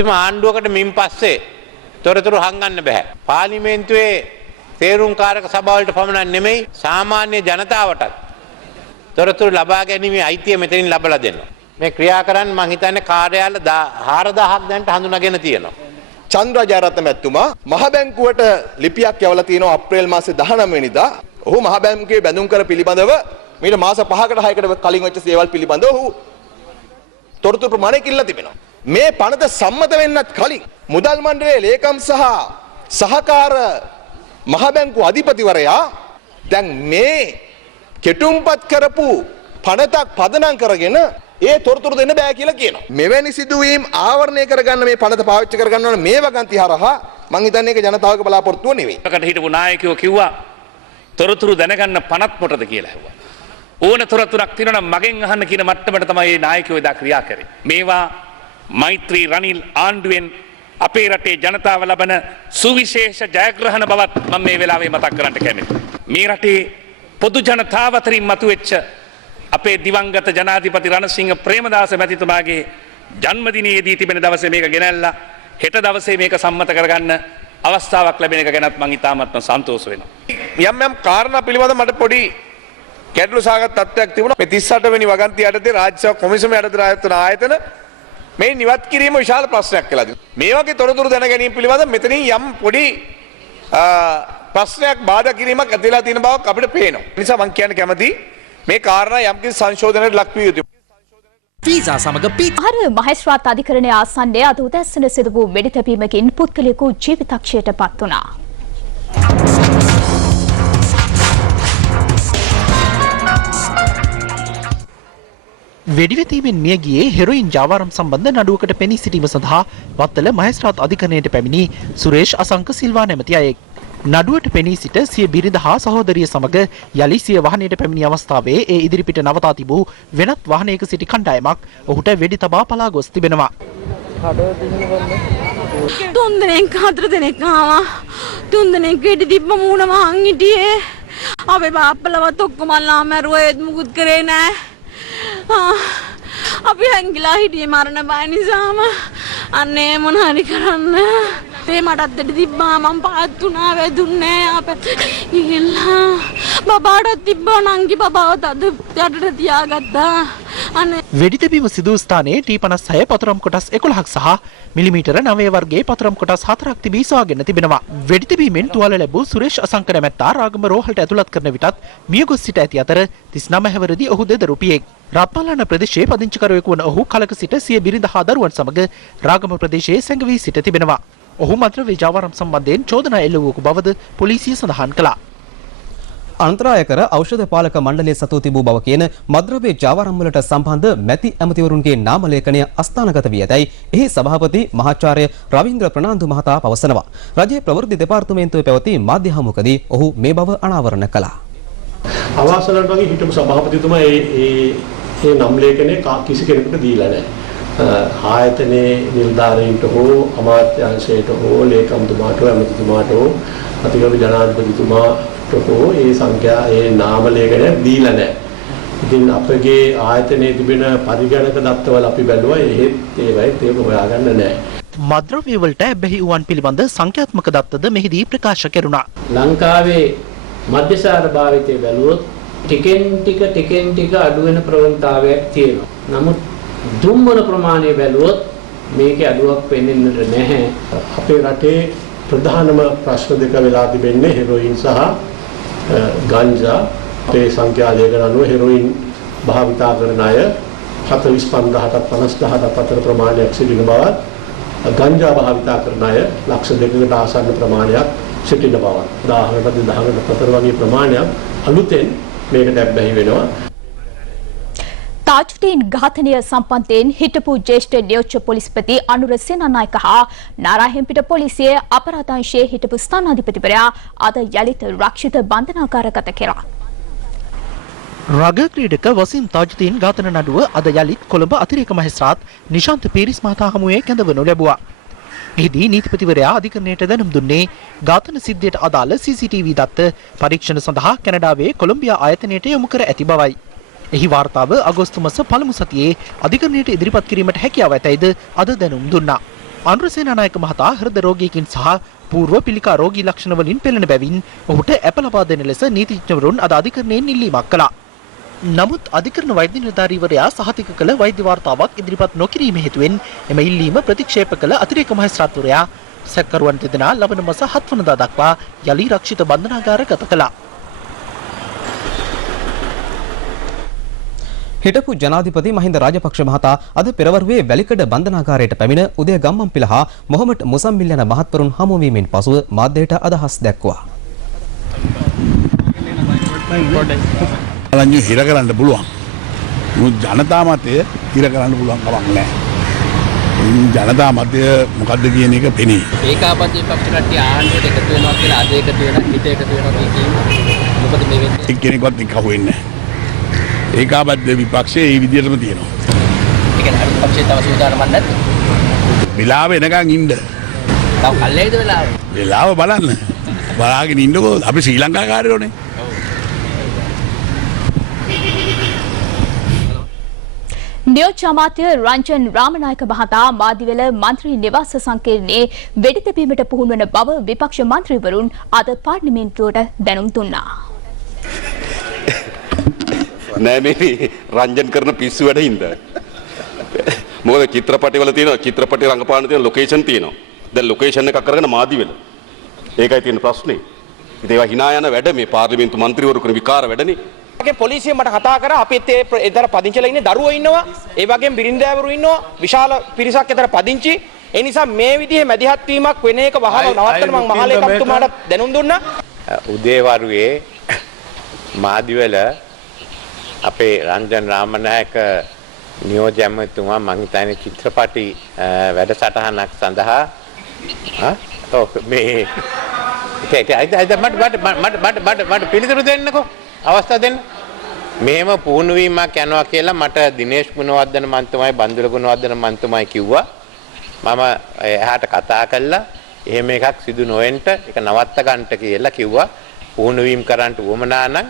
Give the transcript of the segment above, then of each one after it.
කිසිම ආණ්ඩුවකට මින් පස්සේ තොරතුරු හංගන්න බෑ. පාර්ලිමේන්තුවේ තේරුම්කාරක සභාවලට පමණක් නෙමෙයි සාමාන්‍ය ජනතාවටත් තොරතුරු ලබා ගැනීමේ අයිතිය මෙතනින් ලබලා දෙනවා. මේ ක්‍රියා කරන්න මං හිතන්නේ කාර්යාල 4000ක් දැන්ට හඳුනාගෙන තියෙනවා. චන්ද්‍ර ජයරත්න මැතිතුමා මහ බැංකුවට ලිපියක් යවලා තියෙනවා අප්‍රේල් මාසේ 19 වෙනිදා. ඔහු මහ බැංකුවේ බැඳුම් කර පිළිබඳව මීට මාස 5කට 6කට කලින් වෙච්ච සේවල් පිළිබඳව ඔහු තොරතුරු ප්‍රමාණය කිල්ල තිබෙනවා. මේ පනත සම්මත වෙන්නත් කලින් මුදල් මණ්ඩලයේ ලේකම් සහ සහකාර මහ බැංකුව අධිපතිවරයා දැන් මේ කෙටුම්පත් කරපු පනතක් පදනම් කරගෙන ඒ තොරතුරු දෙන්න බෑ කියලා කියනවා. මෙවැනි සිදුවීම් ආවරණය කරගන්න මේ පනත පාවිච්චි කරගන්න ඕන මේ වගන්ති හරහා මං හිතන්නේ ඒක ජනතාවගේ බලාපොරොත්තුව නෙවෙයි. ඒකට හිටපු නායකයෝ කිව්වා තොරතුරු දැනගන්න පනත් මොකටද කියලා ඇහුවා. ඕන තොරතුරක් තියෙනවා නම් මගෙන් අහන්න කියන මට්ටමට තමයි මේ නායකයෝ එදා ක්‍රියා කරේ. මේවා මෛත්‍රී රනිල් ආණ්ඩුවෙන් අපේ රටේ ජනතාව ලබන සුවිශේෂ ජයග්‍රහණ බවත් මම මේ වෙලාවේ මතක් කරන්න කැමතියි. මේ රටේ පොදු ජනතාව අතරින් මතුවෙච්ච අපේ දිවංගත ජනාධිපති රණසිංහ ප්‍රේමදාස මැතිතුමාගේ ජන්මදිනයේදී තිබෙන දවසේ මේක ගෙනල්ලා හෙට දවසේ මේක සම්මත කරගන්න අවස්ථාවක් ලැබෙන එක ගැනත් මම ඉතාමත්ම සන්තෝෂ වෙනවා. යම් කාරණා පිළිබඳව මට පොඩි ගැටලු සහගත තත්ත්වයක් තිබුණා. මේ 38 වෙනි වගන්තිය යටතේ රාජ්‍ය සේවා කොමිසම යටතේ ආයතන ආයතන මේ නිවත් කිරීම විශාල ප්‍රශ්නයක් කියලා දෙනවා. මේ වගේ තොරතුරු දැන ගැනීම පිළිබඳව මෙතනින් යම් පොඩි ප්‍රශ්නයක් බාධා කිරීමක් ඇතිලා තියෙන බවක් අපිට පේනවා. ඒ නිසා මම කියන්න කැමතියි මේ කාරණා යම්කිසි සංශෝධනයකට ලක් විය යුතුයි. වීසා සමග අර මහේස්ත්‍රාත් අධිකරණයේ ආසන්නයේ අද උදැසන සිදු වූ වෙඩිතැබීමකින් පුද්ගලයෙකු ජීවිතක්ෂයට පත් වුණා. වෙඩිවෙතීමෙන් මිය ගියේ හෙරොයින් ජාවාරම් සම්බන්ධ නඩුවකට පෙනී සිටීම සඳහා වත්තල මහේස්ත්‍රාත් අධිකරණයට පැමිණි සුරේෂ් අසංක සිල්වා නැමැති අයෙක්. නඩුවට පෙනී සිට සිය බිරිඳ හා සහෝදරිය සමග යලි සිය වාහනයට පැමිණි අවස්ථාවේ ඒ ඉදිරිපිට නවතා තිබූ වෙනත් වාහනයක සිටි කණ්ඩායමක් ඔහුට වෙඩි තබා පලා ගොස් තිබෙනවා. තුන් දෙනෙක් හතර දෙනෙක් ආවා. තුන් දෙනෙක් වෙඩි තිබ්බ මූණ වහන් හිටියේ. අපේ බාප්පලවත් ඔක්කොම අල්ලා මැරුවා ඒත් මුකුත් කරේ නෑ. අපි හැංගිලා හිටියේ මරණ බය නිසාම. අනේ මොන හරි කරන්න. ඒ මටත් දෙඩ තිබ්බා මම පාත් වුණා වැදුන්නේ අපිට ගිහිල්ලා බබාටත් තිබ්බා නංගි බබාවත් අද යටට තියාගත්තා. අනේ වෙඩිතැබීම සිදු ස්ථානයේ T56 පතරම් කොටස් 11ක් සහ මිලිමීටර 9 වර්ගයේ පතරම් කොටස් 4ක් තිබී සොයාගෙන තිබෙනවා. වෙඩිතැබීමෙන් තුවාල ලැබූ සුරේෂ් අසංක නැමැත්තා රාගම රෝහලට ඇතුළත් කරන විටත් මියගොස් සිට ඇති අතර 39 හැවිරිදි ඔහු දෙදරුපියෙක්. රත්මලාන ප්‍රදේශයේ පදිංචිකරුවෙකු වන ඔහු කලක සිට සිය බිරිඳ හා දරුවන් සමග රාගම ප්‍රදේශයේ සැඟවී සිට තිබෙනවා. ඔහු මද්‍රව්‍ය ජාවාරම් සම්බන්ධයෙන් චෝදනා එල්ල වූ බවද පොලිසිය සඳහන් කළා. අන්තරායකර ඖෂධ පාලක මණ්ඩලයේ සතු තිබූ බව කියන මද්‍රව්‍ය ජාවාරම් වලට සම්බන්ධ මැති ඇමතිවරුන්ගේ නාම ලේඛනය අස්ථානගත වී ඇතැයි එහි සභාපති මහාචාර්ය රවීන්ද්‍ර ප්‍රනාන්දු මහතා පවසනවා. රජයේ ප්‍රවෘත්ති දෙපාර්තමේන්තුවේ පැවති මාධ්‍ය හමුවකදී ඔහු මේ බව අනාවරණ කළා. අවාසනාවට වගේ හිටපු සභාපතිතුමා ඒ නම් ලේඛනය කිසි කෙනෙකුට දීලා නැහැ. ආයතනයේ නිලධාරීන්ට හෝ අමාත්‍යාංශයට හෝ ලේකම්තුමාට හෝ ඇමතිතුමාට හෝ අතිගරු ජනාධිපතිතුමාට හෝ ඒ සංඛ්‍යා ඒ නාම ලේඛනය දීලා නැහැ. ඉතින් අපගේ ආයතනයේ තිබෙන පරිගණක දත්තවල අපි බැලුවා එහෙත් ඒක හොයාගන්න නැහැ. මද්‍රව්‍ය වලට බැහි වූවන් පිළිබඳ සංඛ්‍යාත්මක දත්තද මෙහිදී ප්‍රකාශ කෙරුණා. ලංකාවේ මධ්‍යසාර භාවිතය බැලුවොත් ටිකෙන් ටික අඩු වෙන ප්‍රවණතාවයක් තියෙනවා. නමුත් දුම්මන ප්‍රමාණය බැලුවොත් මේකේ අඩුවක් වෙන්නට නැහැ. අපේ රටේ ප්‍රධානම ප්‍රශ්න දෙක වෙලා තිබෙන්නේ හෙරොයින් සහ ගංජා. අපේ සංඛ්‍යා ලේඛන අනුව හෙරොයින් භාවිතා කරන අය 45000ට 50000ට අතර ප්‍රමාණයක් සිටින බවත් ගංජා භාවිතා කරන අය ලක්ෂ 2කට ආසන්න ප්‍රමාණයක් සිටින බවත් 1000කට 2000කට අතර වගේ ප්‍රමාණයක් අලුතෙන් මේකට බැහැ වෙනවා. තාජුදීන් ඝාතනය සම්බන්ධයෙන් හිටපු ජ්‍යෙෂ්ඨ නියෝජ්‍ය පොලිස්පති අනුර සේනානායක හා නාරාහෙම්පිට පොලිසියේ අපරාධ අංශයේ හිටපු ස්ථානාධිපතිවරයා අද යලිත රක්ෂිත බන්ධනාගාරගත කෙරා. රග ක්‍රීඩක වසීම් තාජුදීන් ඝාතන නඩුව අද යලිත් කොළඹ අතිරේක මහේස්ත්‍රාත් නිශාන්ත පීරිස් මහතා හමුවේ කැඳවනු ලැබුවා. එහිදී නීතිපතිවරයා අධිකරණයට දැනුම් දුන්නේ ඝාතන සිද්ධියට අදාළ CCTV දත්ත පරීක්ෂණ සඳහා කැනඩාවේ කොලොම්බියා ආයතනයට යොමු කර ඇති බවයි. එහි වාර්තාව අගෝස්තු මාස පළමු සතියේ අධිකරණයට ඉදිරිපත් කිරීමට හැකියාව ඇතැයිද අද දැනුම් දුන්නා. අනුරසේනානායක මහතා හෘද රෝගියකින් සහ පූර්ව පිළිකා රෝගී ලක්ෂණ වලින් පෙළෙන බැවින් ඔහුට ඇප ලබා දෙන ලෙස නීතිඥවරුන් අද අධිකරණයෙන් ඉල්ලීමක් කළා. නමුත් අධිකරණ වෛද්‍ය නිලධාරීවරයා සහතික කළ වෛද්‍ය වාර්තාවක් ඉදිරිපත් නොකිරීම හේතුවෙන් එම ඉල්ලීම ප්‍රතික්ෂේප කළ අතිරේක මහේස්ත්‍රාත්වරයා සැකකරුවන් දෙදෙනා ලබන මාස 7 වනදා දක්වා යලි රක්ෂිත බන්ධනාගාරගත කළා. හිටපු ජනාධිපති මහින්ද රාජපක්ෂ මහතා අද පෙරවරුවේ වැලිකඩ බන්ධනාගාරයට පැමිණ උදය ගම්මන්පිල හා මොහොමඩ් මුසම්මිල් යන මහත්වරුන් හමුවීමෙන් පසුව මාධ්‍යයට අදහස් දැක්වුවා. බලන්න හිර කරන්න පුළුවන්. ජනතා මතය හිර කරන්න පුළුවන් කමක් නැහැ. ජනතා මතය මොකද්ද කියන එක පෙනේ. ඒකාබද්ධ විපක්ෂ කට්ටිය ආණ්ඩුවට එකතු වෙනවා කියලා අද එකතු වෙනවා හිත එකතු වෙනවා කියන්නේ මොකද මේ වෙන්නේ? එක්කෙනෙක්වත් එක්ක අහුවෙන්නේ නැහැ. ඒකාබද්ධ විපක්ෂයේ මේ විදිහටම තියෙනවා. ඒ කියන්නේ අනිත් පක්ෂේ තව සූදානම්ක් නැද්ද? වෙලාව එනකන් ඉන්න. තව කල්යයිද වෙලාව? වෙලාව බලන්න. බලාගෙන ඉන්නකෝ අපි ශ්‍රී ලංකාකාරයෝනේ. නියෝජ්‍ය අමාත්‍ය රංජන් රාමනායක මහතා මාදිවැල මන්ත්‍රී නිවාස සංකීර්ණයේ වෙඩි තැබීමට පුහුණු වන බව විපක්ෂ මන්ත්‍රීවරුන් අද පාර්ලිමේන්තුවට දැනුම් දුන්නා. නෑ මේ රංජන් කරන පිස්සු වැඩ හින්දා. මොකද චිත්‍රපටිවල තියෙන චිත්‍රපටි රංගපාන තියෙන ලොකේෂන් තියෙනවා. දැන් ලොකේෂන් එකක් කරගෙන මාදිවැල. ඒකයි තියෙන ප්‍රශ්නේ. ඉතින් ඒවා hina යන වැඩ මේ පාර්ලිමේන්තු මන්ත්‍රීවරු කරන විකාර වැඩනේ. ඒකේ පොලිසිය මට කතා කරා අපිත් ඒතර පදිංචිලා ඉන්නේ දරුවෝ ඉන්නවා. ඒ වගේම බිරින්දෑවරු ඉන්නවා. විශාල පිරිසක් ඒතර පදිංචි. ඒ නිසා මේ විදිහේ මැදිහත් වීමක් වෙන එක වහම නවත්තන්න මම මහලේකම්තුමාට දැනුම් දුන්නා. උදේවරුවේ මාදිවැල අපේ රංජන් රාමනායක නියෝජ්‍ය ඇමතිතුමා මං හිතන්නේ චිත්‍රපටි වැඩසටහනක් සඳහා මේ මට පිළිතුරු දෙන්නකෝ අවස්ථාව දෙන්න. මෙහෙම පුහුණු වීමක් යනවා කියලා මට දිනේෂ් ගුණවර්ධන මන්තුමයි බන්දුල ගුණවර්ධන මන්තුමයි කිව්වා. මම එහාට කතා කළා එහෙම එකක් සිදු නොවෙන්න ඒක නවත්ත ගන්නට කියලා කිව්වා. පුහුණු වීම කරන්න උවමනා නම්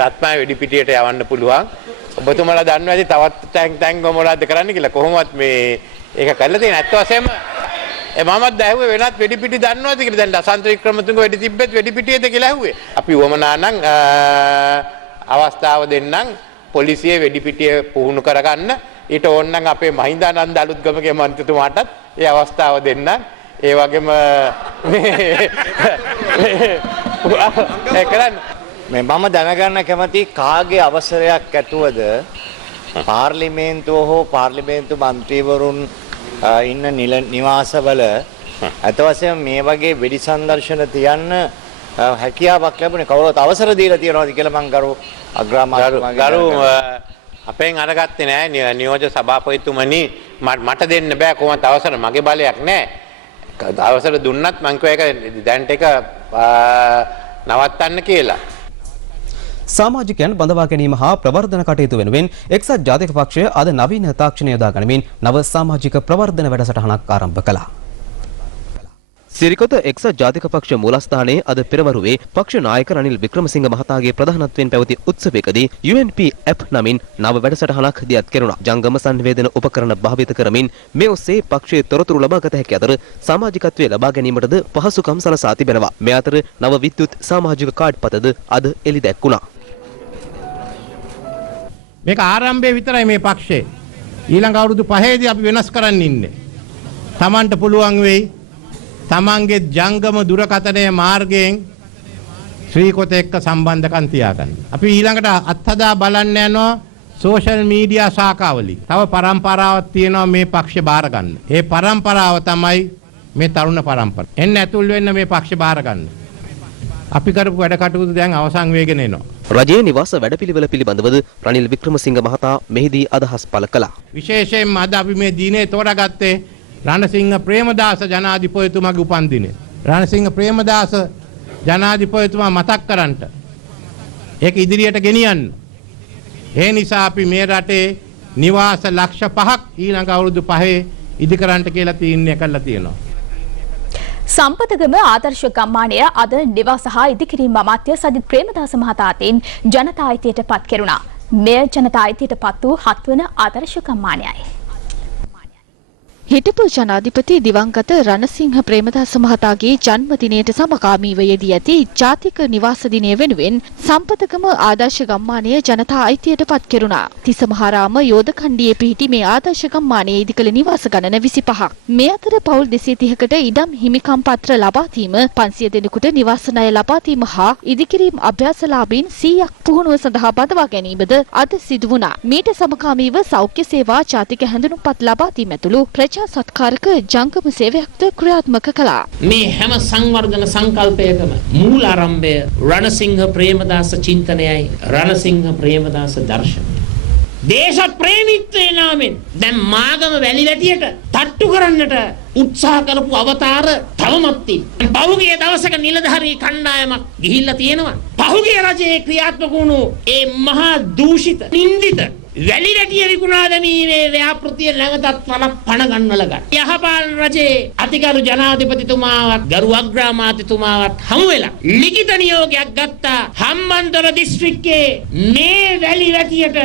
රත්මා වෙඩි පිටියට යවන්න පුළුවන්. ඔබතුමාලා දන්නවා ඇති තවත් ටැංක් මොනවද කරන්න කියලා. කොහොමවත් මේ ඒක කරලා තියෙන ඇත්ත වශයෙන්ම මමත් දැහුවේ වෙනත් වෙඩි පිටි දන්නවද කියලා. දැන් දසන්ත වික්‍රමතුංග වෙඩි තිබ්බෙත් වෙඩි පිටියේද කියලා ඇහුවේ. අපි වමනා නම් අවස්ථාව දෙන්නම් පොලිසිය වෙඩි පිටිය පුහුණු කරගන්න. ඊට ඕනනම් අපේ මහින්දානන්ද අලුත්ගමගේ මන්ත්‍රීතුමාටත් ඒ අවස්ථාව දෙන්නම්. ඒ වගේම මම දැනගන්න කැමති කාගේ අවසරයක් ඇතුවද පාර්ලිමේන්තුව හෝ පාර්ලිමේන්තු මන්ත්‍රීවරුන් ඉන්න නිවාසවල අත වශයෙන් මේ වගේ වෙඩි සංදර්ශන තියන්න හැකියාවක් ලැබුණේ කවුරුත් අවසර දීලා තියනවාද කියලා මම ගරු අග්‍රාමාත්‍යතුමාගෙන් අපෙන් අරගත්තේ නෑ නියෝජ්‍ය සභාපතිතුමනි මට දෙන්න බෑ කොහොමද අවසර මගේ බලයක් නෑ. අවසර දුන්නත් මං කිව්වා ඒක දැන්ට එක නවත්තන්න කියලා. සමාජිකයන් බඳවා ගැනීම හා ප්‍රවර්ධන කටයුතු වෙනුවෙන් එක්සත් ජාතික පක්ෂය අද නවීන තාක්ෂණය යොදා ගනිමින් නව සමාජික ප්‍රවර්ධන වැඩසටහනක් ආරම්භ කළා. සිරිකොත එක්සත් ජාතික පක්ෂ මූලස්ථානයේ අද පෙරවරුවේ පක්ෂ නායක රනිල් වික්‍රමසිංහ මහතාගේ ප්‍රධානත්වයෙන් පැවති උත්සවයකදී UNP ඇප් නමින් නව වැඩසටහනක් දියත් කෙරුණා. ජංගම සංවේදන උපකරණ භාවිත කරමින් මේ ඔස්සේ පක්ෂයේ තොරතුරු ලබා ගත හැකි අතර සමාජිකත්වයේ ලබා ගැනීමටද පහසුකම් සලසා තිබෙනවා. මේ අතර නව විද්‍යුත් සමාජික කාඩ් පතද අද එළි දැක්ුණා. මේක ආරම්භයේ විතරයි මේ පක්ෂේ. ඊළඟ අවුරුදු 5ේදී අපි වෙනස් කරන්න ඉන්නේ. Tamanට පුළුවන් වෙයි තමන්ගේ ජංගම දුරකථනයේ මාර්ගයෙන් ශ්‍රීකොත එක්ක සම්බන්ධකම් තියාගන්න. අපි ඊළඟට අත්හදා බලන්න යනවා සෝෂල් මීඩියා ශාඛාවලින්. තව පරම්පරාවක් තියෙනවා මේ පක්ෂ බාර ගන්න. ඒ පරම්පරාව තමයි මේ තරුණ පරම්පරාව. එන්න ඇතුල් වෙන්න මේ පක්ෂ බාර ගන්න. අපි කරපු වැඩ කටයුතු දැන් අවසන් වෙගෙන එනවා. රජයේ නිවාස වැඩපිළිවෙල පිළිබඳවද රනිල් වික්‍රමසිංහ මහතා මෙහිදී අදහස් පළ කළා. විශේෂයෙන්ම අද අපි මේ දිනේ තෝරාගත්තේ රණසිංහ ප්‍රේමදාස ජනාධිපතිතුමාගේ උපන්දිනය. රණසිංහ ප්‍රේමදාස ජනාධිපතිතුමා මතක් කරන්නට ඒක ඉදිරියට ගෙනියන්න. ඒ නිසා අපි මේ රටේ නිවාස ලක්ෂ 5ක් ඊළඟ අවුරුදු 5 ඉදි කරන්නට කියලා තීරණය කළා තියෙනවා. සම්පතගම ආදර්ශ ගම්මානය අද නිවාස හා ඉදිකිරීම අමාත්‍ය සජිත් ප්‍රේමදාස මහතා අතින් ජනතා අයිතියට පත් කෙරුණා. මෙය ජනතා අයිතියට පත් වූ 7 වන ආදර්ශ ගම්මානයයි. හිටපු ජනාධිපති දිවංගත රණසිංහ ප්‍රේමදාස මහතාගේ ජන්මදිනයට සමගාමීව යෙදී ඇති ජාතික නිවාස දිනය වෙනුවෙන් සම්පතකම ආදර්ශ ගම්මානය ජනතා අයිතියට පත් කෙරුණා. තිසමහාරාම යෝධකණ්ඩියේ පිහිටි මේ ආදර්ශ ගම්මානයේ ඉදිකළ නිවාස ගණන 25ක්. මේ අතර පවුල් 230කට ඉඩම් හිමිකම් පත්‍ර ලබා දීම, 500 දෙනෙකුට නිවාස ණය ලබා දීම හා ඉදිකිරීම් අභ්‍යාසලාභීන් 100ක් පුහුණුව සඳහා බඳවා ගැනීමද අද සිදු වුණා. මීට සමගාමීව සෞඛ්‍ය සේවා ජාතික හැඳුනුම්පත් ලබා දීම ඇතුළු ප්‍රජා සත්කාරක ජංගම සේවයක්ද ක්‍රියාත්මක කළා. මේ හැම සංවර්ධන සංකල්පයකම මූල ආරම්භය රණසිංහ ප්‍රේමදාස චින්තනයයි, රණසිංහ ප්‍රේමදාස දර්ශනයයි. දේශ ප්‍රේමීත්වයේ නාමෙන් දැන් මාගම වැලි වැටියට තට්ටු කරන්නට උත්සාහ කරපු අවතාර තවමත් තියෙනවා. පහුගිය දවසක නිලධාරී කණ්ඩායමක් ගිහිල්ලා තියෙනවා. පහුගිය රජයේ ක්‍රියාත්මක වුණු ඒ මහා දූෂිත නින්දිත වැලි වැටිය විකුණා දැමීමේ ව්‍යාපෘතිය නැවතත් පණ ගන්නවල ගන්න. යහපාලන රජයේ අතිගරු ජනාධිපතිතුමාවත් ගරු අග්‍රාමාත්‍යතුමාවත් හමු වෙලා ලිඛිත නියෝගයක් ගත්තා. හම්බන්තොට දිස්ත්‍රික්කයේ මේ වැලි වැටියට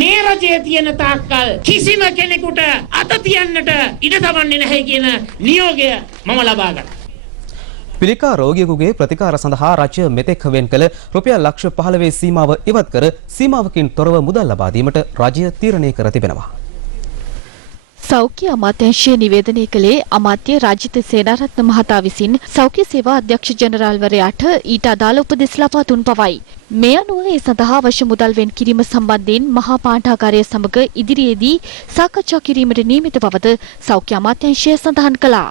මේ රජයේ තියෙන තාක්කල් කිසිම කෙනෙකුට අත තියන්නට ඉඩ තබන්නේ නැහැ කියන නියෝගය මම ලබා ගත්තා. පිළිකා රෝගියෙකුගේ ප්‍රතිකාර සඳහා රජය මෙතෙක් වෙන් කළ රුපියල් ලක්ෂ 15 සීමාව ඉවත් කර සීමාවකින් තොරව මුදල් ලබා දීමට රජය තීරණය කර තිබෙනවා. සෞඛ්‍ය අමාත්‍යාංශය නිවේදනය කළේ අමාත්‍ය රාජිත සේනාරත්න මහතා විසින් සෞඛ්‍ය සේවා අධ්‍යක්ෂ ජනරාල්වරයාට ඊට අදාළ උපදෙස් ලබා දුන් බවයි. මේ අනුව ඒ සඳහා අවශ්‍ය මුදල් වෙන් කිරීම සම්බන්ධයෙන් මහා පාඨාගාරය සමග ඉදිරියේදී සාකච්ඡා කිරීමට නියමිත බවද සෞඛ්‍ය අමාත්‍යාංශය සඳහන් කළා.